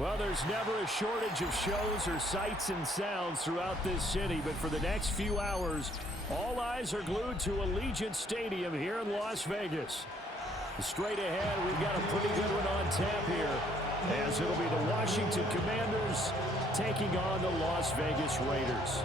Well, there's never a shortage of shows or sights and sounds throughout this city, but for the next few hours, all eyes are glued to Allegiant Stadium here in Las Vegas. Straight ahead, we've got a pretty good one on tap here, as it'll be the Washington Commanders taking on the Las Vegas Raiders.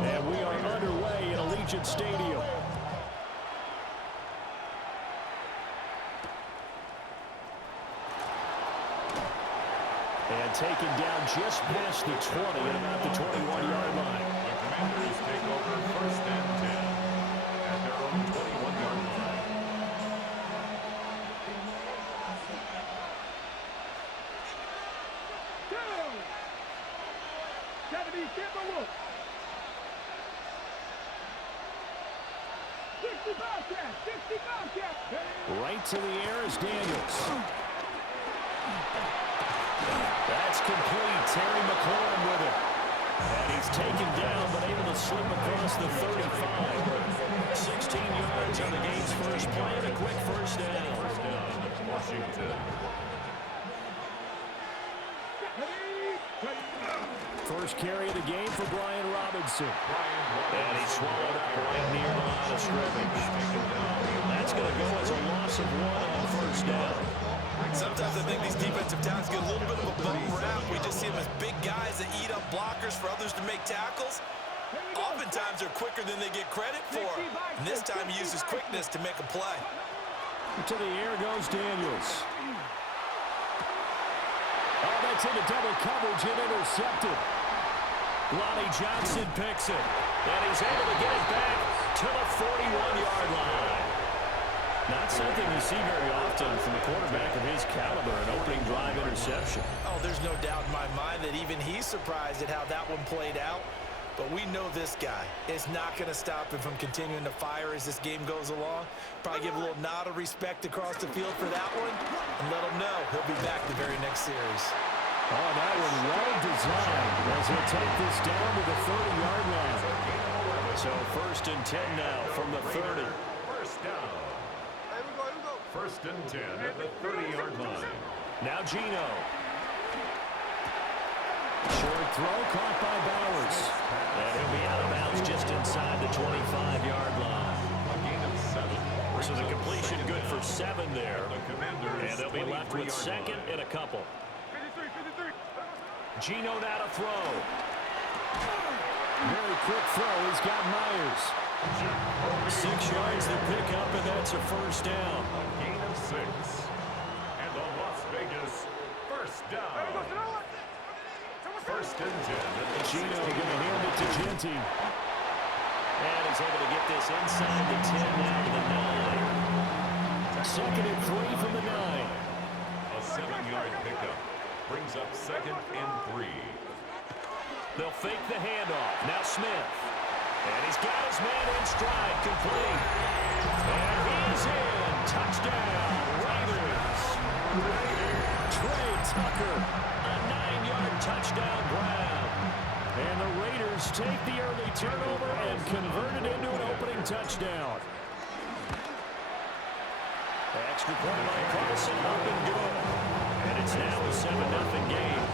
And we are underway in Allegiant Stadium. And taken down just past the 20 at about the 21-yard line. The Commanders take over 1st and 10 at their own 21-yard line. Right to the air is Daniels. That's complete. Terry McLaurin with it. And he's taken down, but able to slip across the 35. 16 yards on the game's first play and a quick first down. First down, Washington. First carry of the game for Brian Robinson. And he swallowed up right near the line of scrimmage. That's going to go as a loss of 1 on first down. Sometimes I think these defensive tackles get a little bit of a bum rap. We just see them as big guys that eat up blockers for others to make tackles. Oftentimes they're quicker than they get credit for. And this time he uses quickness to make a play. To the air goes Daniels. Oh, that's into double coverage and intercepted. Lonnie Johnson picks it. And he's able to get it back to the 41-yard line. Not something you see very often from a quarterback of his caliber, an opening drive interception. Oh, there's no doubt in my mind that even he's surprised at how that one played out. But we know this guy is not going to stop him from continuing to fire as this game goes along. Probably give a little nod of respect across the field for that one and let him know he'll be back the very next series. Oh, that was well designed as he'll take this down to the 30-yard line. So 1st and 10 now from the 30. First down. First and 10 at the 30-yard line. Now Gino. Short throw caught by Bowers. And he'll be out of bounds just inside the 25-yard line. A gain of 7. So the completion good for 7 there. The Commanders, and they'll be left with 2nd and a couple. Gino now to throw. Very quick throw. He's got Myers. 6 yards to pick up, and that's a first down. A gain of 6. And the Las Vegas first down. First and 10. Gino going to hand it to Genty. And he's able to get this inside the 10 now to the 9. 2nd and 3 from the 9. A 7-yard pickup brings up 2nd and 3. They'll fake the handoff. Now Smith. And he's got his man in stride, complete. And he's in. Touchdown, Raiders. Trey Tucker, a 9-yard touchdown grab. And the Raiders take the early turnover and convert it into an opening touchdown. Extra point by Carson, up and good. And it's now a 7-0 game.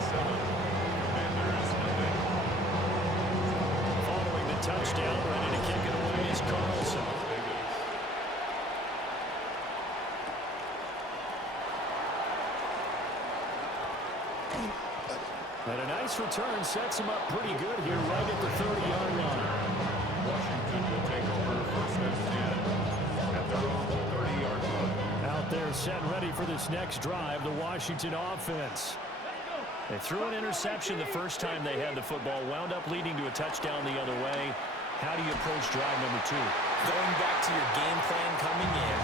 Following the touchdown, ready to kick it away is Carlson. And a nice return sets him up pretty good here right at the 30-yard line. Washington will take over 1st and 10 at their own 30-yard line. Out there set ready for this next drive, the Washington offense. They threw an interception the first time they had the football, wound up leading to a touchdown the other way. How do you approach drive number 2? Going back to your game plan coming in,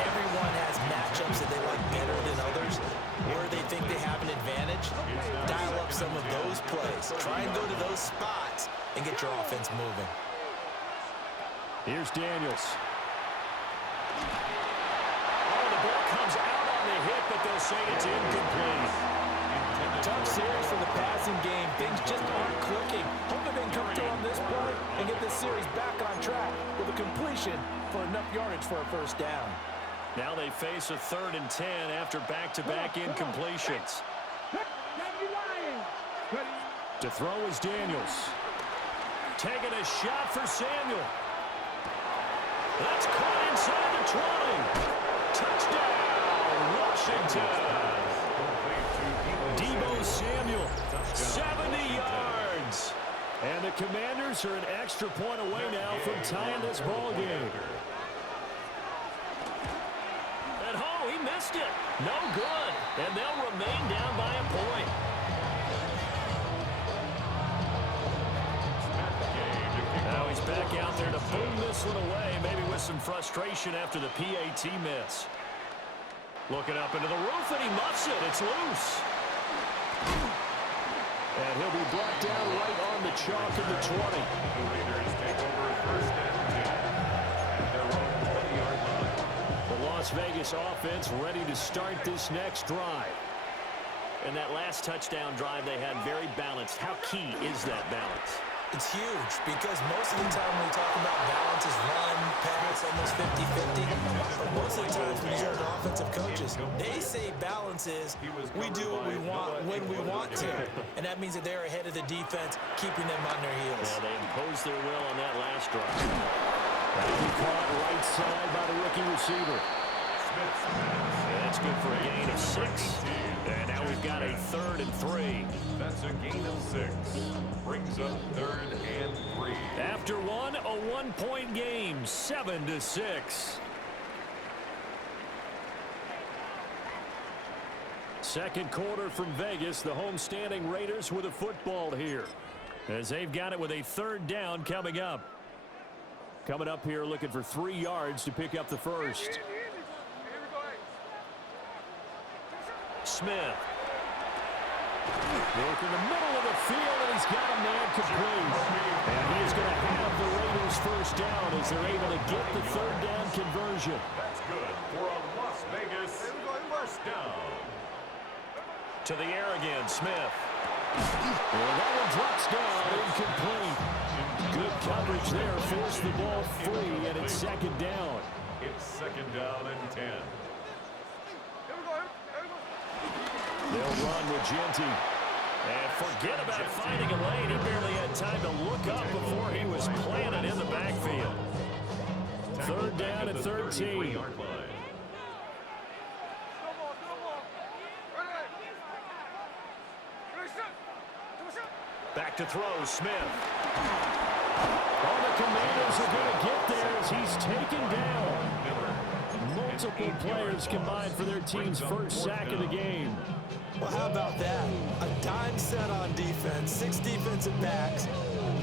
everyone has matchups that they like better than others, where they think they have an advantage. Dial up some of those plays. Try and go to those spots and get your offense moving. Here's Daniels. Oh, the ball comes out on the hit, but they'll say it's incomplete. Tough series for the passing game. Things just aren't clicking. Hoping they can come through on this play and get this series back on track with a completion for enough yardage for a first down. Now they face a 3rd and 10 after back-to-back incompletions. To throw is Daniels. Taking a shot for Samuel. That's caught inside the 20. Touchdown, Washington. Deebo Samuel, 70 yards. And the Commanders are an extra point away now from tying this ball game. At home, he missed it. No good. And they'll remain down by a point. Now he's back out there to boom this one away, maybe with some frustration after the PAT miss. Looking up into the roof, and he muffs it. It's loose. And he'll be brought down right on the chalk of the 20. The Raiders take over 1st and 10 at their own 20-yard line. The Las Vegas offense ready to start this next drive. And that last touchdown drive they had very balanced. How key is that balance? It's huge because most of the time when we talk about balance is run, pass, almost 50-50. But most of the times when you hear the offensive coaches, they say balance is we do what we want when we want to. And that means that they're ahead of the defense, keeping them on their heels. Yeah, they imposed their will on that last drive. That'll be caught right side by the rookie receiver. That's good for a gain of 6. And now we've got a 3rd and 3. That's a gain of 6. Brings up 3rd and 3. After one, a 1-point game, 7-6. Second quarter from Vegas. The homestanding Raiders with a football here, as they've got it with a 3rd down coming up. Coming up here looking for 3 yards to pick up the first. Smith. Work in the middle of the field, and he's got a man complete. And he is going to have the Raiders first down as they're able to get the 3rd down conversion. That's good for a Las Vegas first down. To the air again, Smith. And that one drops down, incomplete. Good coverage there, forced the ball free, and it's 2nd down. It's 2nd down and 10. They'll run with Genty. And forget about finding a lane. He barely had time to look up before he was planted in the backfield. 3rd down at 13. Back to throw, Smith. All the Commanders are going to get there as he's taken down. Multiple players combined for their team's first sack of the game. Well, how about that? A dime set on defense, 6 defensive backs.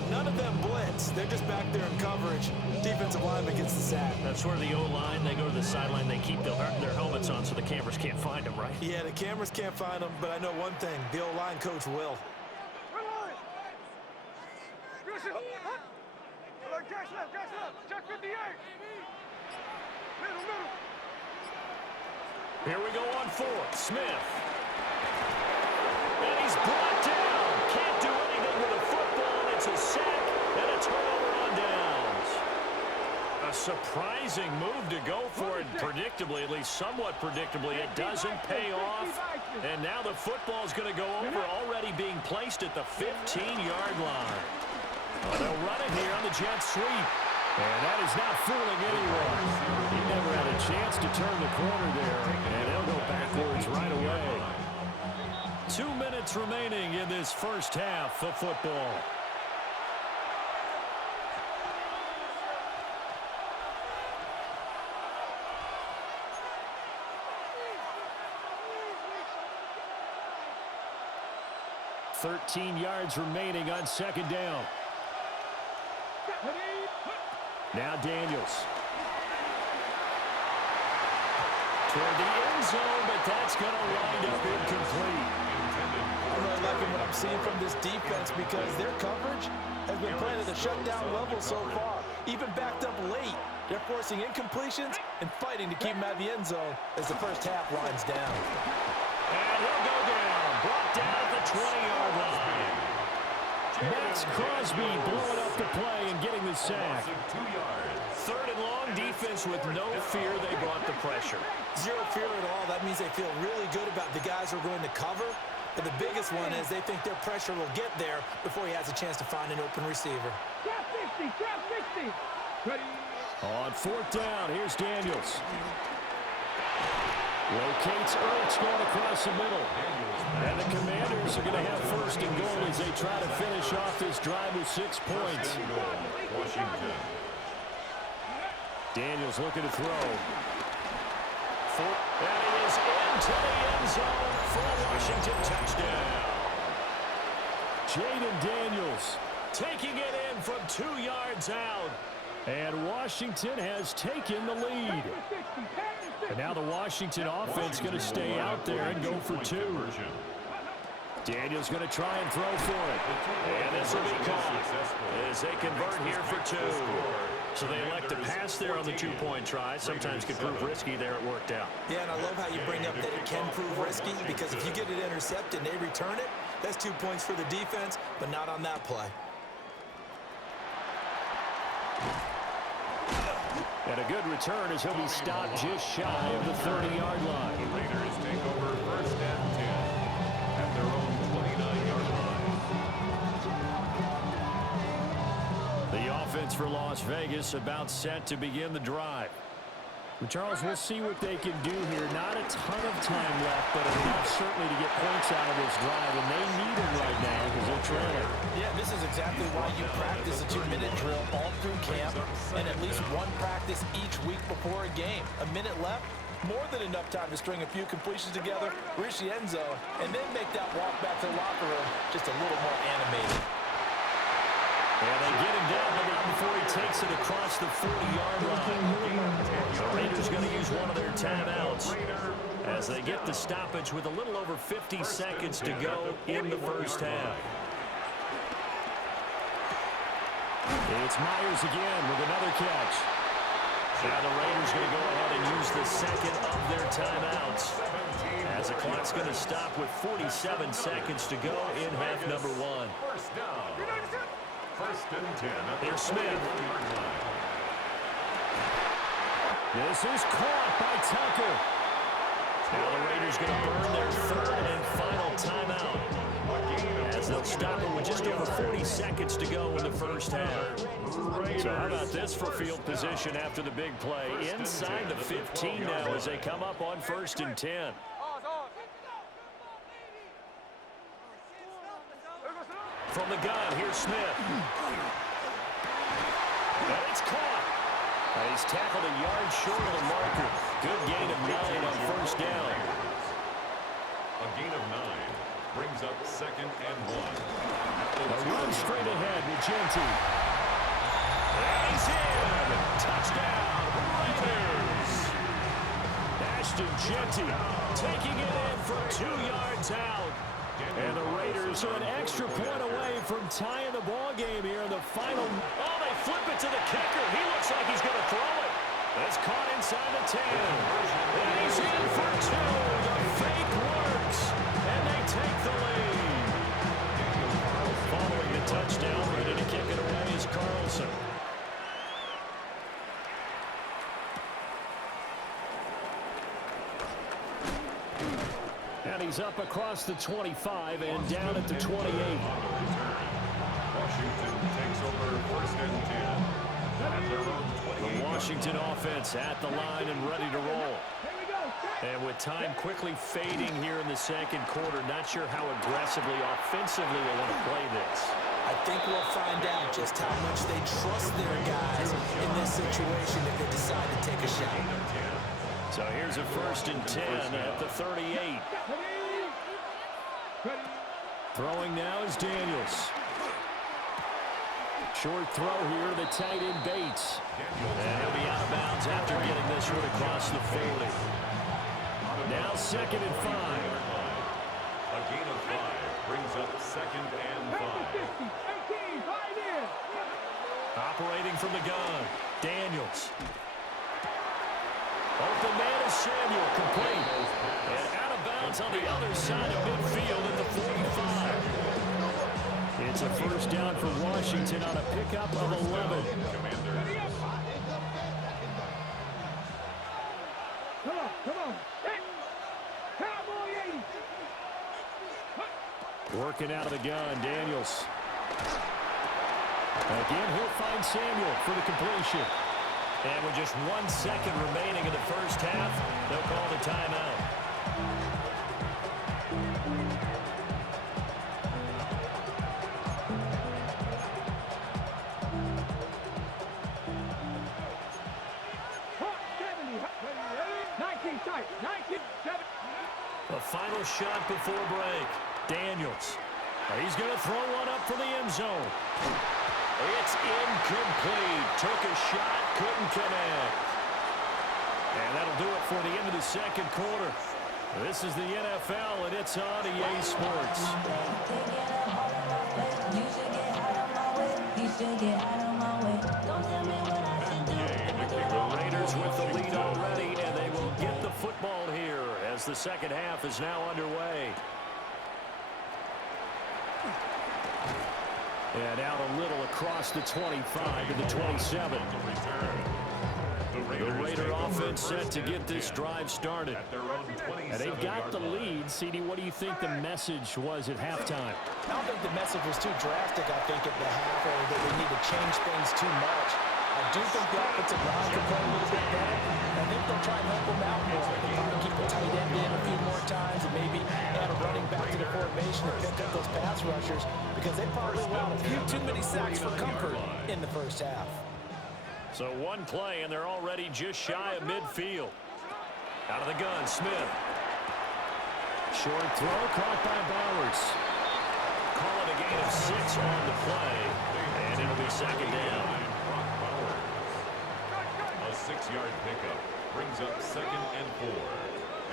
None of them blitz. They're just back there in coverage. Defensive lineman gets the sack. That's where the O-line, they go to the sideline, they keep their helmets on so the cameras can't find them, right? Yeah, the cameras can't find them, but I know one thing. The O-line coach will. Here we go on 4th. Smith. And he's brought down. Can't do anything with a football. It's a sack and a turnover on downs. A surprising move to go for it predictably, at least somewhat predictably. It doesn't pay off. And now the football's going to go over, already being placed at the 15-yard line. Well, they'll run it here on the jet sweep. And that is not fooling anyone. He never had a chance to turn the corner there, and they'll go backwards right away. 2 minutes remaining in this first half of football. $13 yards remaining on 2nd down. Now Daniels. Toward the end zone, but that's going to wind up incomplete. I'm really liking what I'm seeing from this defense because their coverage has been playing at a shutdown level so far. Even backed up late, they're forcing incompletions and fighting to keep them out of the end zone as the first half winds down. And he'll go down. brought down at the 20-yard line. Max Crosby blowing up the play and getting the sack. 3rd and long, defense with no fear. They brought the pressure. Zero fear at all. That means they feel really good about the guys who are going to cover. But the biggest one is they think their pressure will get there before he has a chance to find an open receiver. Trap 60, trap 60. Ready. On 4th down, here's Daniels. Locates Ertz going across the middle. And the Commanders are going to have 1st and goal as they try to finish off this drive with 6 points. Washington. Daniels looking to throw. And he is into the end zone for a Washington touchdown. Jaden Daniels taking it in from 2 yards out. And Washington has taken the lead. And now the Washington offense going to stay out there and go for 2. Daniels going to try and throw for it. And this will be caught as they convert here for 2. So they elect to pass there on the 2-point try. Sometimes can prove risky. There it worked out. Yeah, and I love how you bring up that it can prove risky, because if you get it intercepted and they return it, that's 2 points for the defense, but not on that play. And a good return as he'll be stopped just shy of the 30-yard line. The Raiders take over 1st and 10 at their own 29-yard line. The offense for Las Vegas about set to begin the drive. Well, Charles, we'll see what they can do here. Not a ton of time left, but enough certainly to get points out of this drive, and they need them right now because they're trailing. Yeah, this is exactly why you practice a 2-minute drill all through camp and at least one practice each week before a game. A minute left, more than enough time to string a few completions together, reach the end zone, and then make that walk back to the locker room just a little more animated. And they get him down, but not before he takes it across the 40-yard line. The Raiders going to use one of their timeouts as they get the stoppage with a little over 50 seconds to go in the first half. It's Myers again with another catch. Now the Raiders going to go ahead and use the second of their timeouts as the clock's going to stop with 47 seconds to go in half number 1. 1st down. 1st and 10 at the Here's Smith. 40-yard line. This is caught by Tucker. Now the Raiders going to burn their 3rd and final timeout as they'll stop it with just over 40 seconds to go in the first half. So how about this for field position after the big play? Inside the 15 now as they come up on 1st and 10. From the gun, here's Smith. And it's caught. He's tackled a yard short of the marker. Good gain of 9 on 1st down. A gain of 9 brings up 2nd and 1. A run straight ahead with Genti. And he's in. Touchdown, Raiders. Ashton Genti taking it in from 2 yards out. And the Raiders are an extra point away from tying the ball game here in the final. Oh, they flip it to the kicker. He looks like he's going to throw it. That's caught inside the 10. And he's in for 2. The fake works. And they take the lead. Following the touchdown, ready to kick it away is Carlson. And he's up across the 25 and down at the 28. Washington takes over 1st and 10 at their own 28. The Washington offense at the line and ready to roll. And with time quickly fading here in the 2nd quarter, not sure how aggressively, offensively they want to play this. I think we'll find out just how much they trust their guys in this situation if they decide to take a shot. So here's a 1st and 10 at the 38. Throwing now is Daniels. Short throw here to the tight end Bates. And he'll be out of bounds after getting this one across the 40. Now 2nd and 5. A gain of 5 brings up 2nd and 5. Operating from the gun, Daniels. Open man is Samuel, complete. And out of of bounds on the other side of midfield at the 45. It's a first down for Washington on a pickup of 11. Come on. Cowboy 80. Working out of the gun, Daniels. Again, he'll find Samuel for the completion. And with just 1 second remaining in the first half, they'll call the timeout. The final shot before break. Daniels. He's going to throw one up for the end zone. It's incomplete. Took a shot, couldn't connect. And that'll do it for the end of the second quarter. This is the NFL, and it's on EA Sports. The Raiders with the lead already, and they will get the football here as the second half is now underway. And out a little across the 25 to the 27. The Raider offense set to get this drive started. And they've got the lead. CD, what do you think the message was at halftime? I don't think the message was too drastic, I think, at the half, or that they need to change things too much. I do think the offensive line can play a little bit better. I think they'll try and help them out more. They'll probably keep the tight end in a few more times and maybe add a running back to the formation to pick up those pass rushers, because they probably allowed a few too many sacks for comfort in the first half. So one play, and they're already just shy of midfield. Out of the gun, Smith. Short throw, caught by Bowers. Call it a gain of 6 on the play, and it'll be second down. A 6-yard pickup brings up 2nd and 4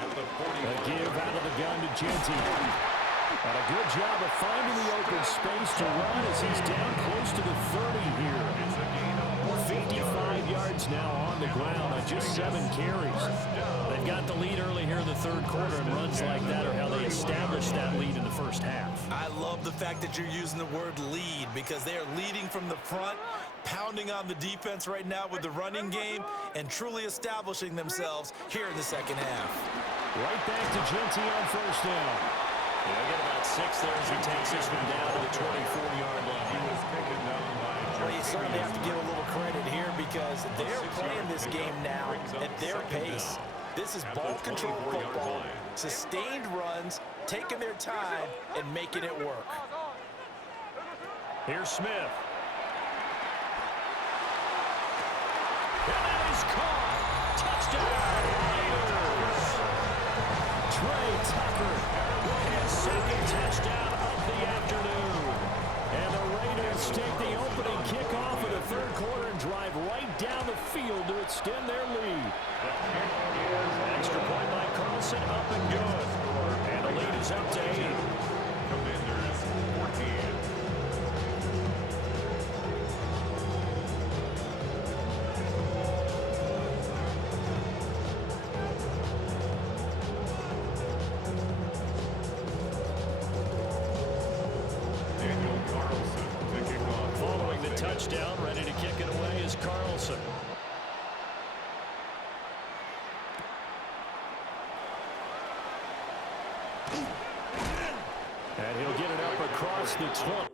at the 40. A give out of the gun to Genty. And a good job of finding the open space to run as he's down close to the 30 here. 55 yards now on the ground on just 7 carries. They've got the lead early here in the third quarter, and runs like that are how they established that lead in the first half. I love the fact that you're using the word lead, because they are leading from the front, pounding on the defense right now with the running game, and truly establishing themselves here in the second half. Right back to Genty on first down. They'll get about 6 there as he takes this one down to the 24-yard line. He was taken down by Well, you certainly have to give a little credit here, because they're playing this game now at their pace. This is ball control football, sustained runs, taking their time, and making it work. Here's Smith. And that is caught. Touchdown, Raiders. Trey Tucker, his second touchdown of the afternoon. And the Raiders take the opening kickoff of the third quarter and drive right down the field to extend their lead. Extra point by Carlson, up and good. And the lead is up to 8. Commanders 14. Following the touchdown, ready to kick it away is Carlson. And he'll get it up across the 20.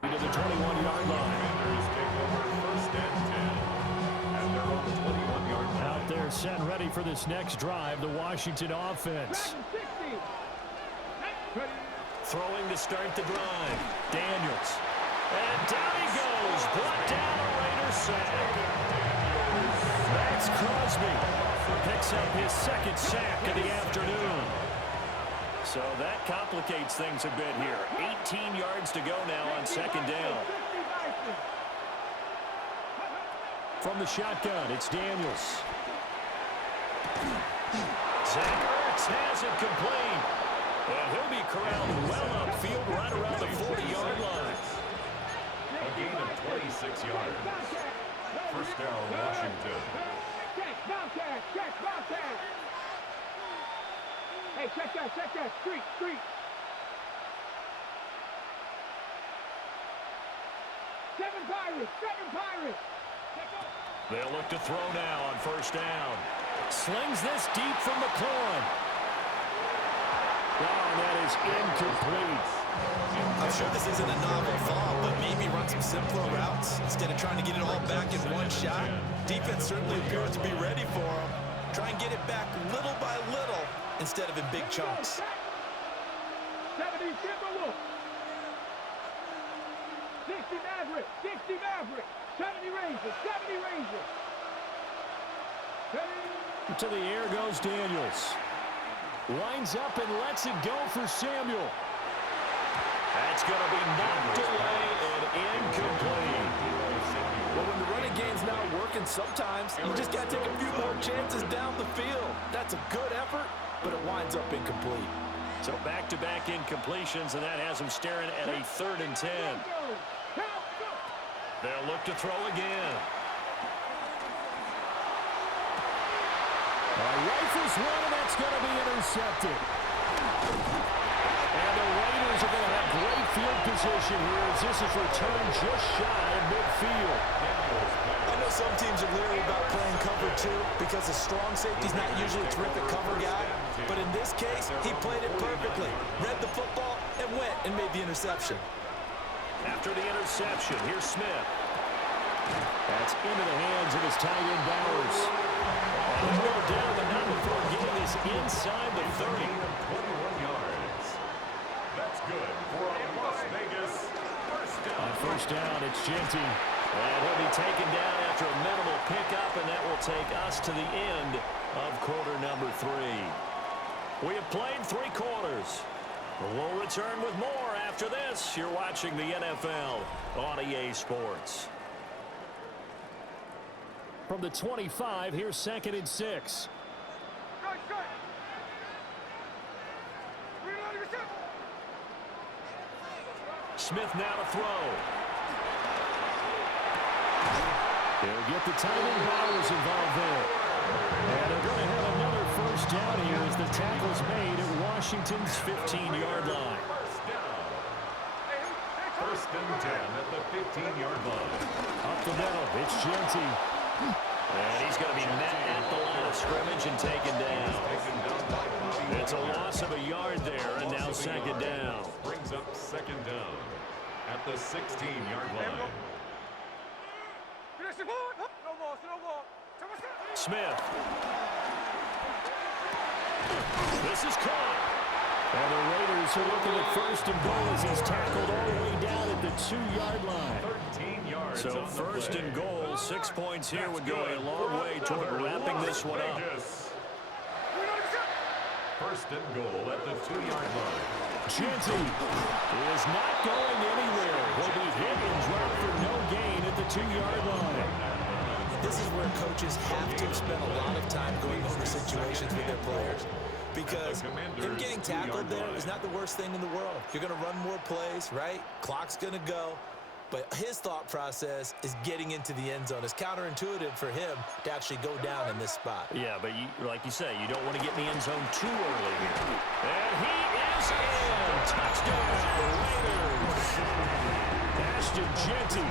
To the 21-yard line. First and 10 at their own 21-yard line. Out there set ready for this next drive, the Washington offense. throwing to start the drive. Daniels. And down he goes. Brought down a Raiders sack. That's Crosby. Picks up his second sack of the afternoon. So that complicates things a bit here. 18 yards to go now on second down. From the shotgun, it's Daniels. Zach Ertz has it complete. And he'll be corralled well upfield right around the 40-yard line. A gain of 26 yards. First down, Washington. Hey, check that. Street. Seven Pirates. They'll look to throw now on first down. Slings this deep from McLaurin. Oh, that is incomplete. I'm sure this isn't a novel thought, but maybe run some simpler routes instead of trying to get it all back in one shot. Defense certainly appears to be ready for him. Try and get it back little by little instead of in big chunks. 70 Timberwolves. 60 Maverick. 70 Rangers. To the air goes Daniels. Lines up and lets it go for Samuel. That's going to be knocked away and incomplete. Well, when the running game's not working, sometimes you just got to take a few more chances down the field. That's a good effort, but it winds up incomplete. So back-to-back incompletions, and that has him staring at a 3rd and 10. They'll look to throw again. Rifles one, and that's going to be intercepted. And the Raiders are going to have great field position here as this is returned just shy of midfield. I know some teams are leery about playing cover 2 because a strong safety's not usually a terrific cover guy. But in this case, he played it perfectly. Read the football and went and made the interception. After the interception, here's Smith. That's into the hands of his tight end Bowers. And he'll go down, but not before getting this inside the 30. 21 yards. That's good for a Las Vegas first down. On first down, it's Genty. And he'll be taken down after a minimal pickup, and that will take us to the end of quarter number 3. We have played 3 quarters. We'll return with more after this. You're watching the NFL on EA Sports. From the 25, here's 2nd and 6. Smith now to throw. He'll get the tight end Bowers involved there. And they're going to have another first down here as the tackle's made at Washington's 15-yard line. First and 10 at the 15-yard line. Up the middle, it's Genty. And he's going to be met at the line of scrimmage and taken down. It's a loss of a yard there, and now second down. Brings up second down at the 16-yard line. Smith. This is caught. And the Raiders are looking at first and goal as he's tackled all the way down at the 2-yard line. 13 yards. So first and goal, 6 points here would go a long way toward wrapping this one up. First and goal at the 2-yard line. Genty is not going anywhere. He'll be hit and dropped for no gain at the 2-yard line. This is where coaches have to spend a lot of time going over situations with their players. Because him getting tackled there is not the worst thing in the world. You're going to run more plays, right? Clock's going to go. But his thought process is getting into the end zone. It's counterintuitive for him to actually go down in this spot. Yeah, but like you say, you don't want to get in the end zone too early here. And he is in. Touchdown, Raiders. Ashton Genty,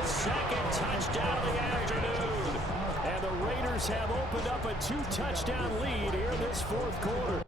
his second touchdown of the afternoon. And the Raiders have opened up a 2-touchdown lead here in this 4th quarter.